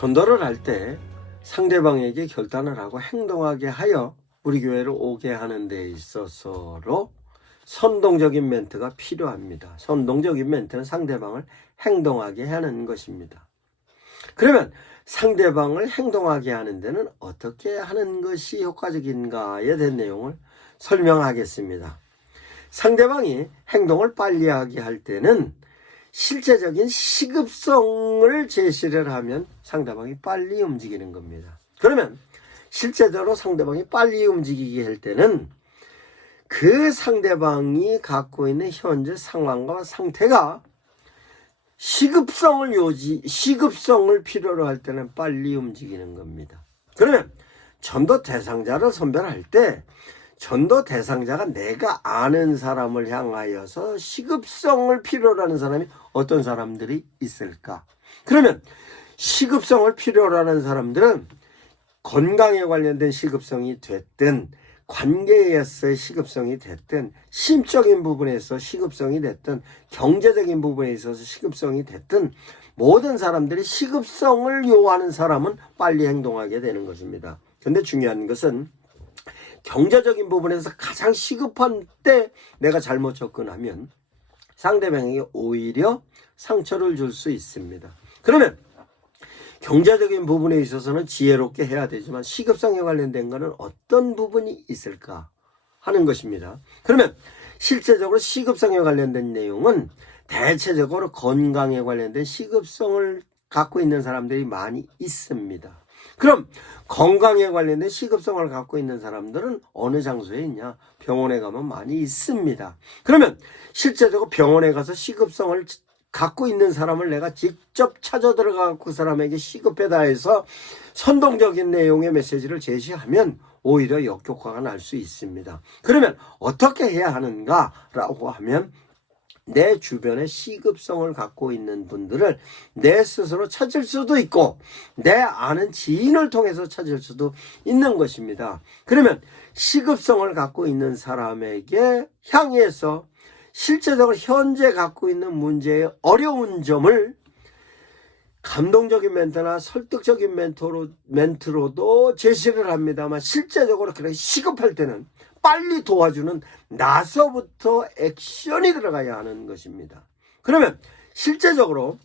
전도를 할 때 상대방에게 결단을 하고 행동하게 하여 우리 교회로 오게 하는 데 있어서로 선동적인 멘트가 필요합니다. 선동적인 멘트는 상대방을 행동하게 하는 것입니다. 그러면 상대방을 행동하게 하는 데는 어떻게 하는 것이 효과적인가에 대한 내용을 설명하겠습니다. 상대방이 행동을 빨리 하게 할 때는 실제적인 시급성을 제시를 하면 상대방이 빨리 움직이는 겁니다. 그러면 실제적으로 상대방이 빨리 움직이게 할 때는 그 상대방이 갖고 있는 현재 상황과 상태가 시급성을 필요로 할 때는 빨리 움직이는 겁니다. 그러면 전도 대상자를 선별할 때 전도 대상자가 내가 아는 사람을 향하여서 시급성을 필요로 하는 사람이 어떤 사람들이 있을까? 그러면 시급성을 필요로 하는 사람들은 건강에 관련된 시급성이 됐든 관계에서의 시급성이 됐든 심적인 부분에서 시급성이 됐든 경제적인 부분에 있어서 시급성이 됐든 모든 사람들이 시급성을 요하는 사람은 빨리 행동하게 되는 것입니다. 그런데 중요한 것은 경제적인 부분에서 가장 시급한 때 내가 잘못 접근하면 상대방에게 오히려 상처를 줄 수 있습니다. 그러면 경제적인 부분에 있어서는 지혜롭게 해야 되지만 시급성에 관련된 것은 어떤 부분이 있을까 하는 것입니다. 그러면 실제적으로 시급성에 관련된 내용은 대체적으로 건강에 관련된 시급성을 갖고 있는 사람들이 많이 있습니다. 그럼 건강에 관련된 시급성을 갖고 있는 사람들은 어느 장소에 있냐? 병원에 가면 많이 있습니다. 그러면 실제적으로 병원에 가서 시급성을 갖고 있는 사람을 내가 직접 찾아 들어가고 그 사람에게 시급에 다해서 선동적인 내용의 메시지를 제시하면 오히려 역효과가 날 수 있습니다. 그러면 어떻게 해야 하는가라고 하면 내 주변에 시급성을 갖고 있는 분들을 내 스스로 찾을 수도 있고 내 아는 지인을 통해서 찾을 수도 있는 것입니다. 그러면 시급성을 갖고 있는 사람에게 향해서 실제적으로 현재 갖고 있는 문제의 어려운 점을 감동적인 멘트나 설득적인 멘트로도 제시를 합니다만 실제적으로 그렇게 시급할 때는 빨리 도와주는 나서부터 액션이 들어가야 하는 것입니다. 그러면 실제적으로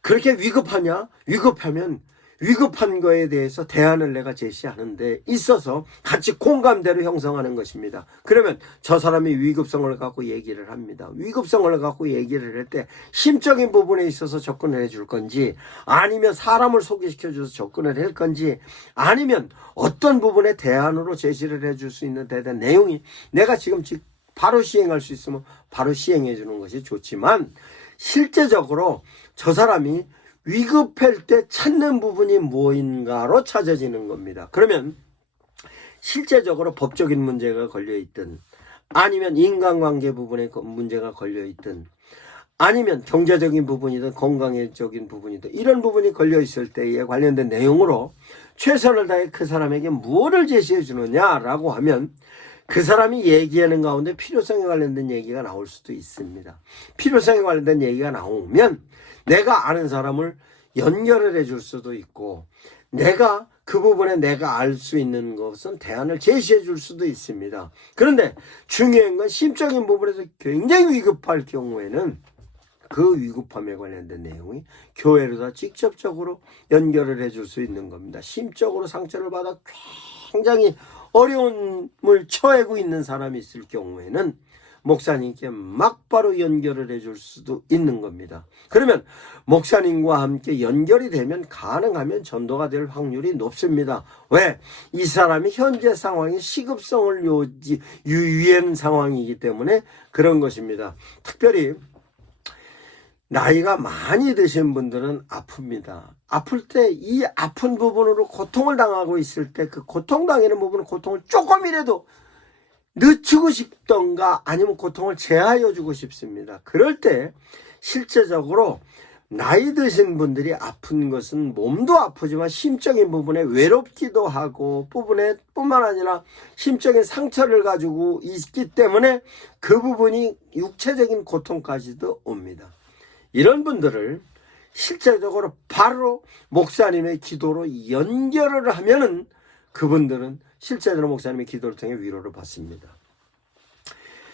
그렇게 위급하냐? 위급하면 위급한 거에 대해서 대안을 내가 제시하는 데 있어서 같이 공감대로 형성하는 것입니다. 그러면 저 사람이 위급성을 갖고 얘기를 합니다. 위급성을 갖고 얘기를 할 때 심적인 부분에 있어서 접근을 해줄 건지 아니면 사람을 소개시켜줘서 접근을 할 건지 아니면 어떤 부분에 대안으로 제시를 해줄 수 있는 대단 내용이 내가 지금 바로 시행할 수 있으면 바로 시행해 주는 것이 좋지만 실제적으로 저 사람이 위급할 때 찾는 부분이 뭐인가로 찾아지는 겁니다. 그러면 실제적으로 법적인 문제가 걸려있든 아니면 인간관계 부분에 문제가 걸려있든 아니면 경제적인 부분이든 건강적인 부분이든 이런 부분이 걸려있을 때에 관련된 내용으로 최선을 다해 그 사람에게 무엇을 제시해 주느냐라고 하면 그 사람이 얘기하는 가운데 필요성에 관련된 얘기가 나올 수도 있습니다. 필요성에 관련된 얘기가 나오면 내가 아는 사람을 연결을 해줄 수도 있고 내가 그 부분에 내가 알 수 있는 것은 대안을 제시해 줄 수도 있습니다. 그런데 중요한 건 심적인 부분에서 굉장히 위급할 경우에는 그 위급함에 관련된 내용이 교회로다 직접적으로 연결을 해줄 수 있는 겁니다. 심적으로 상처를 받아 굉장히 어려움을 처하고 있는 사람이 있을 경우에는 목사님께 막바로 연결을 해줄 수도 있는 겁니다. 그러면 목사님과 함께 연결이 되면 가능하면 전도가 될 확률이 높습니다. 왜? 이 사람이 현재 상황이 시급성을 유의한 상황이기 때문에 그런 것입니다. 특별히 나이가 많이 드신 분들은 아픕니다. 아플 때 이 아픈 부분으로 고통을 당하고 있을 때 그 고통당하는 부분은 고통을 조금이라도 늦추고 싶던가 아니면 고통을 제하여 주고 싶습니다. 그럴 때 실제적으로 나이 드신 분들이 아픈 것은 몸도 아프지만 심적인 부분에 외롭기도 하고 뿐만 아니라 심적인 상처를 가지고 있기 때문에 그 부분이 육체적인 고통까지도 옵니다. 이런 분들을 실제적으로 바로 목사님의 기도로 연결을 하면은 그분들은 실제적으로 목사님의 기도를 통해 위로를 받습니다.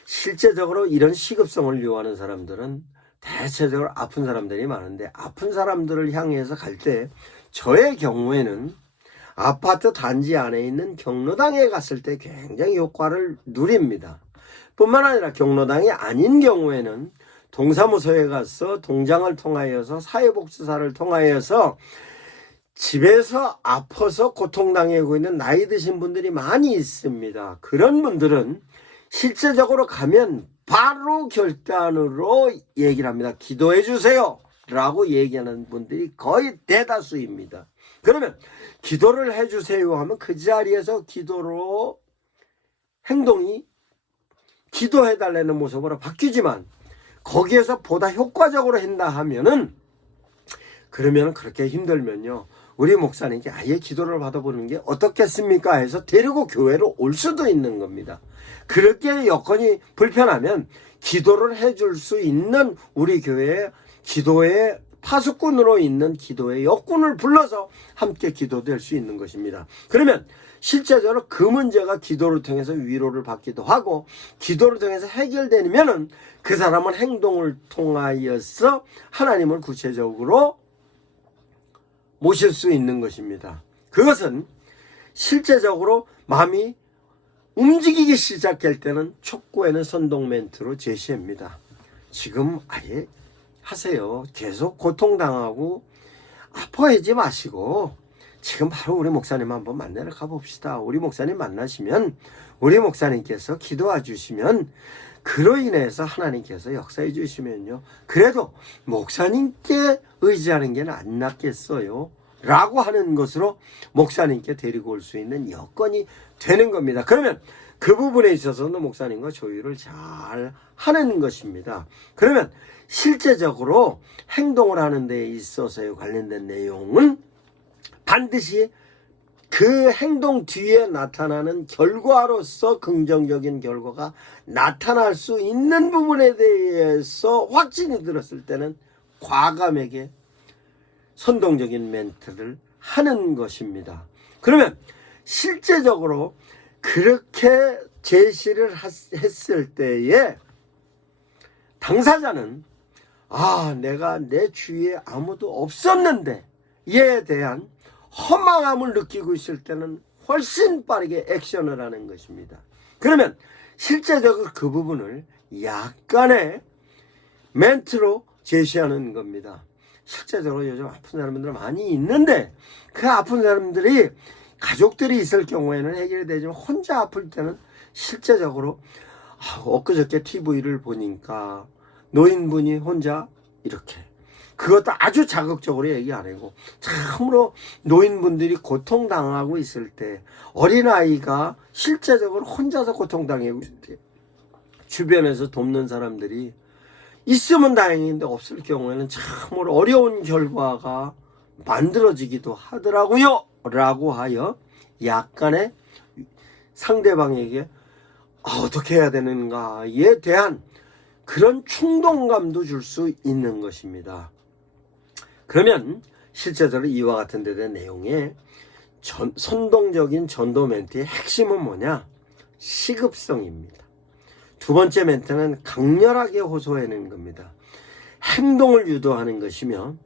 실제적으로 이런 시급성을 요하는 사람들은 대체적으로 아픈 사람들이 많은데, 아픈 사람들을 향해서 갈 때 저의 경우에는 아파트 단지 안에 있는 경로당에 갔을 때 굉장히 효과를 누립니다. 뿐만 아니라 경로당이 아닌 경우에는 동사무소에 가서 동장을 통하여서 사회복지사를 통하여서 집에서 아파서 고통당하고 있는 나이 드신 분들이 많이 있습니다. 그런 분들은 실제적으로 가면 바로 결단으로 얘기를 합니다. 기도해 주세요 라고 얘기하는 분들이 거의 대다수입니다. 그러면 기도를 해 주세요 하면 그 자리에서 기도로 행동이 기도해 달라는 모습으로 바뀌지만, 거기에서 보다 효과적으로 한다 하면은, 그러면 그렇게 힘들면요, 우리 목사님께 아예 기도를 받아보는 게 어떻겠습니까 해서 데리고 교회로 올 수도 있는 겁니다. 그렇게 여건이 불편하면 기도를 해줄 수 있는 우리 교회에 기도의 파수꾼으로 있는 기도의 역군을 불러서 함께 기도될 수 있는 것입니다. 그러면 실제적으로 그 문제가 기도를 통해서 위로를 받기도 하고, 기도를 통해서 해결되면은 그 사람은 행동을 통하여서 하나님을 구체적으로 모실 수 있는 것입니다. 그것은 실제적으로 마음이 움직이기 시작할 때는 촉구에는 선동 멘트로 제시합니다. 지금 아예 하세요. 계속 고통당하고 아파하지 마시고 지금 바로 우리 목사님 한번 만나러 가봅시다. 우리 목사님 만나시면 우리 목사님께서 기도해 주시면 그로 인해서 하나님께서 역사해 주시면요, 그래도 목사님께 의지하는 게 안 낫겠어요 라고 하는 것으로 목사님께 데리고 올 수 있는 여건이 되는 겁니다. 그러면 그 부분에 있어서는 목사님과 조율을 잘 하는 것입니다. 그러면 실제적으로 행동을 하는 데 있어서의 관련된 내용은 반드시 그 행동 뒤에 나타나는 결과로서 긍정적인 결과가 나타날 수 있는 부분에 대해서 확신이 들었을 때는 과감하게 선동적인 멘트를 하는 것입니다. 그러면 실제적으로 그렇게 제시를 했을 때에 당사자는 내가 내 주위에 아무도 없었는데 이에 대한 허망함을 느끼고 있을 때는 훨씬 빠르게 액션을 하는 것입니다. 그러면 실제적으로 그 부분을 약간의 멘트로 제시하는 겁니다. 실제적으로 요즘 아픈 사람들 많이 있는데 그 아픈 사람들이 가족들이 있을 경우에는 해결이 되지만 혼자 아플 때는 실제적으로 엊그저께 TV를 보니까 노인분이 혼자 이렇게, 그것도 아주 자극적으로 얘기 안 하고, 참으로 노인분들이 고통당하고 있을 때 어린아이가 실제적으로 혼자서 고통당하고 있을 때 주변에서 돕는 사람들이 있으면 다행인데 없을 경우에는 참으로 어려운 결과가 만들어지기도 하더라고요 라고 하여 약간의 상대방에게 어떻게 해야 되는가에 대한 그런 충동감도 줄 수 있는 것입니다. 그러면 실제적으로 이와 같은 데 대한 내용의 선동적인 전도 멘트의 핵심은 뭐냐? 시급성입니다. 두 번째 멘트는 강렬하게 호소하는 겁니다. 행동을 유도하는 것이며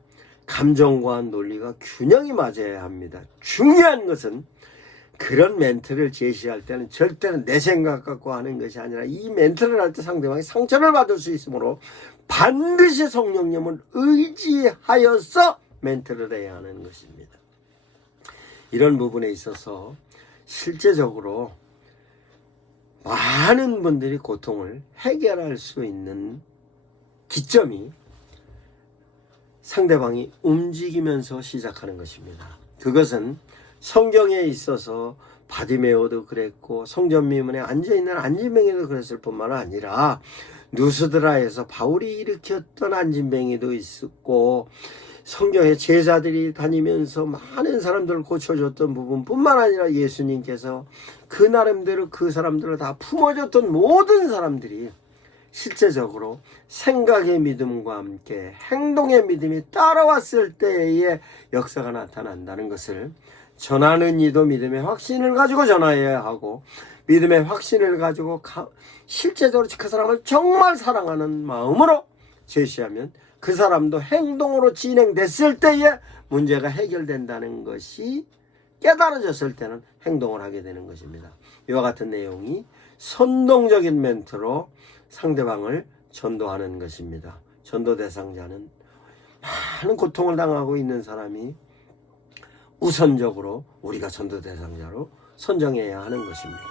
감정과 논리가 균형이 맞아야 합니다. 중요한 것은 그런 멘트를 제시할 때는 절대로 내 생각 갖고 하는 것이 아니라 이 멘트를 할 때 상대방이 상처를 받을 수 있으므로 반드시 성령님을 의지하여서 멘트를 해야 하는 것입니다. 이런 부분에 있어서 실제적으로 많은 분들이 고통을 해결할 수 있는 기점이 상대방이 움직이면서 시작하는 것입니다. 그것은 성경에 있어서 바디메오도 그랬고 성전미문에 앉아있는 안진뱅이도 그랬을 뿐만 아니라 누스드라에서 바울이 일으켰던 안진뱅이도 있었고, 성경에 제자들이 다니면서 많은 사람들을 고쳐줬던 부분뿐만 아니라 예수님께서 그 나름대로 그 사람들을 다 품어줬던 모든 사람들이 실제적으로 생각의 믿음과 함께 행동의 믿음이 따라왔을 때의 역사가 나타난다는 것을, 전하는 이도 믿음의 확신을 가지고 전하여야 하고, 믿음의 확신을 가지고 실제적으로 그 사람을 정말 사랑하는 마음으로 제시하면 그 사람도 행동으로 진행됐을 때에 문제가 해결된다는 것이 깨달아졌을 때는 행동을 하게 되는 것입니다. 이와 같은 내용이 선동적인 멘트로 상대방을 전도하는 것입니다. 전도 대상자는 많은 고통을 당하고 있는 사람이 우선적으로 우리가 전도 대상자로 선정해야 하는 것입니다.